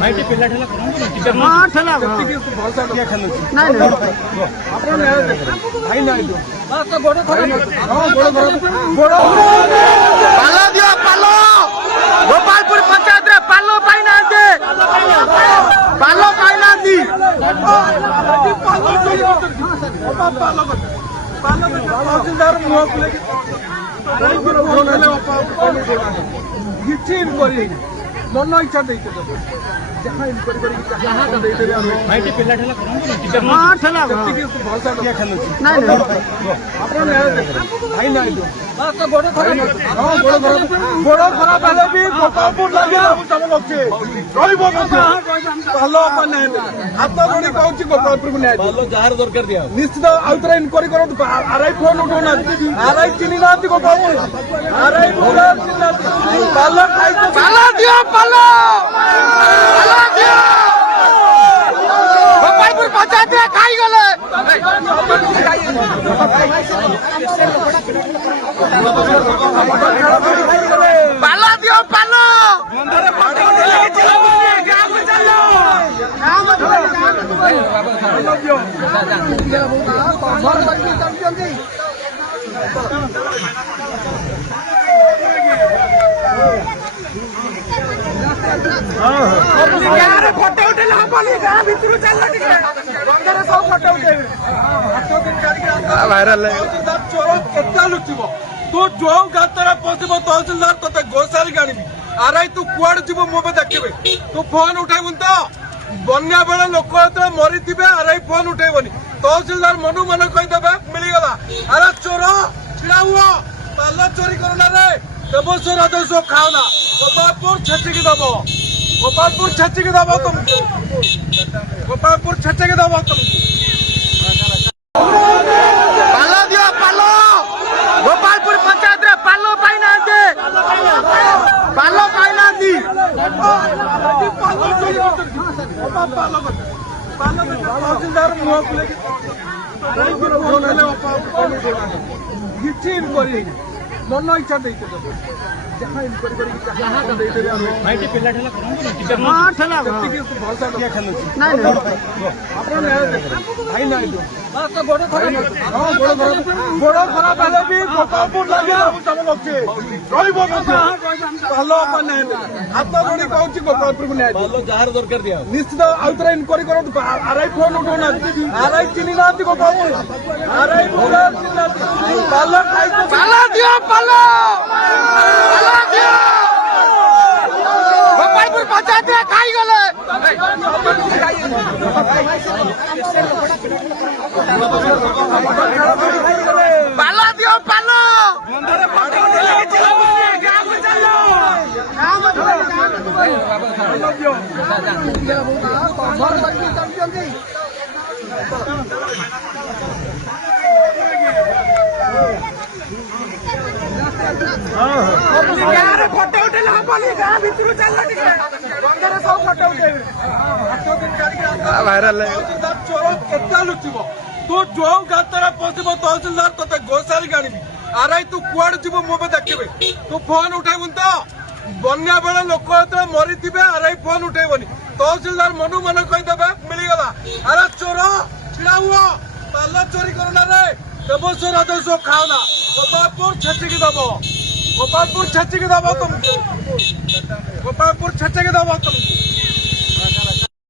ଭାଇ ଟିକେ ପିଲା ଠେଲା କରନ୍ତୁ ଟିକେ ହଁ ଠେଲା ଟିକେ ଭଲସା କିଏ ଖେଳୁଛି ନାଇଁ ନାଇଁ ଆପଣ ଭାଇ ନାଇଁ ତ ଗୋଡ଼ ଖରାପ ହଁ ଗୋଡ଼ ପାଲ ଦିଅ ପାଲ ଗୋପାଳପୁର ପଞ୍ଚାୟତରେ ପାଲ ପାଇନାହାନ୍ତି ପାଲ ପାଇନାହାନ୍ତି ତହସିଲଦାର ମୁହଁ କିଛି ଇନକ୍ୱାରି ମନ ଇଚ୍ଛା ଦେଇତେ ଯାହା ଇନକ୍ୱାରି କରିକି ଯାହା ଦେଇଦେବେ ଆମେ ଭାଇ ଟିକେ ପିଲା ଠେଲା କରନ୍ତୁ ଟିକେ ହଁ ଠେଲା ଟିକେ ଭଲସା କିଏ ଖେଳୁଛି ନାଇଁ ନାଇଁ ଆପଣ ଭାଇ ନାଇଁ ତ ଗୋଡ଼ ଖରାପ ହଁ ଗୋଡ଼ ଖରାପ ହେଲେ ବି ଗୋପାଳପୁର ଲାଗିଲା ଚାମଲ ଅଛି ରହିବ ଭଲ ମାନେ ହାତ ଯୋଡ଼ି କହୁଛି ଗୋପାଳପୁରକୁ ନ୍ୟାୟ ଯାହାର ଦରକାର ଦିଆ ନିଶ୍ଚିତ ଆଉଥରେ ଇନକ୍ୱାରି କରନ୍ତୁ ଆର୍ଆଇ ଫୋନ ଉଠଉନାହାନ୍ତି ଆର୍ଆଇ ଚିହ୍ନି ନାହାନ୍ତି ଗୋପାଳପୁର ଆର୍ଆଇ ପାଲ ଖାଇଛ ପାଲ ଦିଅ ପାଲ ପାଲ ଦିଅ ଗୋପାଳପୁର ପଞ୍ଚାୟତରେ ଖାଇଗଲେ ପାଲ ଦିଅ ପାଲ ଗାଁରେ ଫଟୋ ଉଠେଇଲେ ହବନି ଗାଁ ଭିତରୁ ଚାଲ ଟିକେ ବନ୍ଧରେ ସବୁ ଫଟୋ ଉଠେଇବେ ଭାଇରାଲ ଚୋର କେତେ ଲୁଚିବ ତୁ ଯୋଉ ଗାତରେ ପଶିବ ତହସିଲଦାର ତତେ ଗୋସାରି ଆଣିବି ଆର୍ଆଇ ତୁ କୁଆଡେ ଯିବୁ ମୁଁ ବି ଦେଖିବି ତୁ ଫୋନ ଉଠେଇବୁନି ତ ବନ୍ୟା ବେଳେ ଲୋକ ଯେତେବେଳେ ମରିଥିବେ ଆର୍ଆଇ ଫୋନ ଉଠେଇବନି ତହସିଲଦାର ମନୁ ମନେ କହିଦେବେ ମିଳିଗଲା ଆରେ ଚୋର ଛିଡା ହୁଅ ପାଲ ଚୋରି କରୁନା ରେ ଦେବସ୍ୱ ରାଜସ୍ୱ ଖାଅ ନା ଗୋପାଳପୁର ଛେଚିକି ଦବ ଗୋପାଳପୁର ଛେଚିକି ଦବ ତୁମକୁ ଗୋପାଳପୁର ଛେଚିକି ଦବ ତୁମକୁ ପାଲ ଦିଅ ପାଲ ଗୋପାଳପୁର ପଞ୍ଚାୟତରେ ପାଲ ପାଇନାହାନ୍ତି ପାଲ ପାଇନାହାନ୍ତି ତହସିଲଦାର ମୁହଁ କିଛି ଇନକ୍ୱାରି ମନ ଇଚ୍ଛା ଦେଇତେ ଯାହା ଇନକ୍ୱାରି କରିକି ଯାହା ଦେଇଦେବେ ଆମେ ଭାଇ ଟିକେ ପିଲା ଠେଲା କରନ୍ତୁ ଟିକେ ହଁ ଠେଲା ଟିକେ ଭଲସା କିଏ ଖେଳୁଛି ନାଇଁ ନାଇଁ ଆପଣ ଭାଇ ନାଇଁ ତ ଗୋଡ଼ ଖରାପ ହଁ ଗୋଡ଼ ଖରାପ ହେଲେ ବି ଗୋପାଳପୁର ଲାଗିଲା ଚାମଲ ଅଛି ରହିବ ଭଲ ମାନେ ହାତ ଯୋଡ଼ି କହୁଛି ଗୋପାଳପୁରକୁ ନ୍ୟାୟ ଯାହାର ଦରକାର ଦିଆ ନିଶ୍ଚିତ ଆଉଥରେ ଇନକ୍ୱାରି କରନ୍ତୁ ଆର୍ଆଇ ଫୋନ ଉଠଉନାହାନ୍ତି ଆର୍ଆଇ ଚିହ୍ନି ନାହାନ୍ତି ଗୋପାଳପୁର ଆର୍ଆଇ ପାଲ ଖାଇଛ ପାଲ ଦିଅ ପାଲ ପାଲ ଦିଅ ଗୋପାଳପୁର ପଞ୍ଚାୟତରେ ଖାଇଗଲେ ପାଲ ଦିଅ ପାଲ ଗାଁରେ ଫଟୋ ଉଠେଇଲେ ହବନି ଗାଁ ଭିତରୁ ଚାଲ ଟିକେ ବନ୍ଧରେ ସବୁ ଫଟୋ ଉଠେଇବେ ଭାଇରାଲ ଚୋର କେତେ ଲୁଚିବ ତୁ ଯୋଉ ଗାତରେ ପଶିବ ତହସିଲଦାର ତତେ ଗୋସାରି ଆଣିବି ଆର୍ଆଇ ତୁ କୁଆଡେ ଯିବୁ ମୁଁ ବି ଦେଖିବି ତୁ ଫୋନ ଉଠେଇବୁନି ତ ବନ୍ୟା ବେଳେ ଲୋକ ଯେତେବେଳେ ମରିଥିବେ ଆର୍ଆଇ ଫୋନ ଉଠେଇବନି ତହସିଲଦାର ମନୁ ମନେ କହିଦେବେ ମିଳିଗଲା ଆରେ ଚୋର ଛିଡା ହୁଅ ପାଲ ଚୋରି କରୁନା ରେ ଦେବସ୍ୱ ରାଜସ୍ୱ ଖାଅ ନା ଗୋପାଳପୁର ଛେଚିକି ଦବ ଗୋପାଳପୁର ଛେଚିକି ଦବ ତୁମକୁ ଗୋପାଳପୁର ଛେଚିକି ଦବ ତୁମକୁ